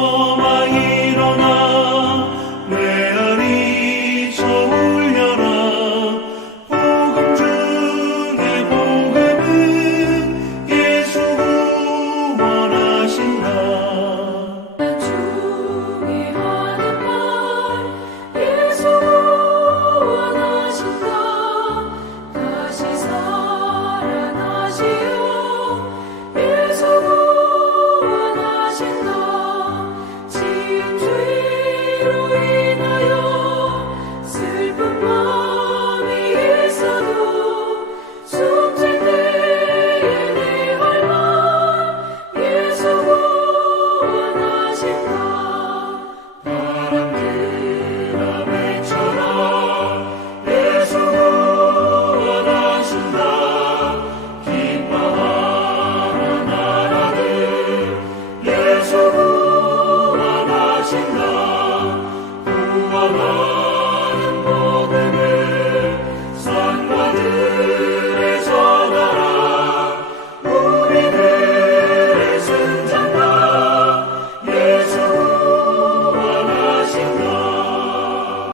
Oh, Música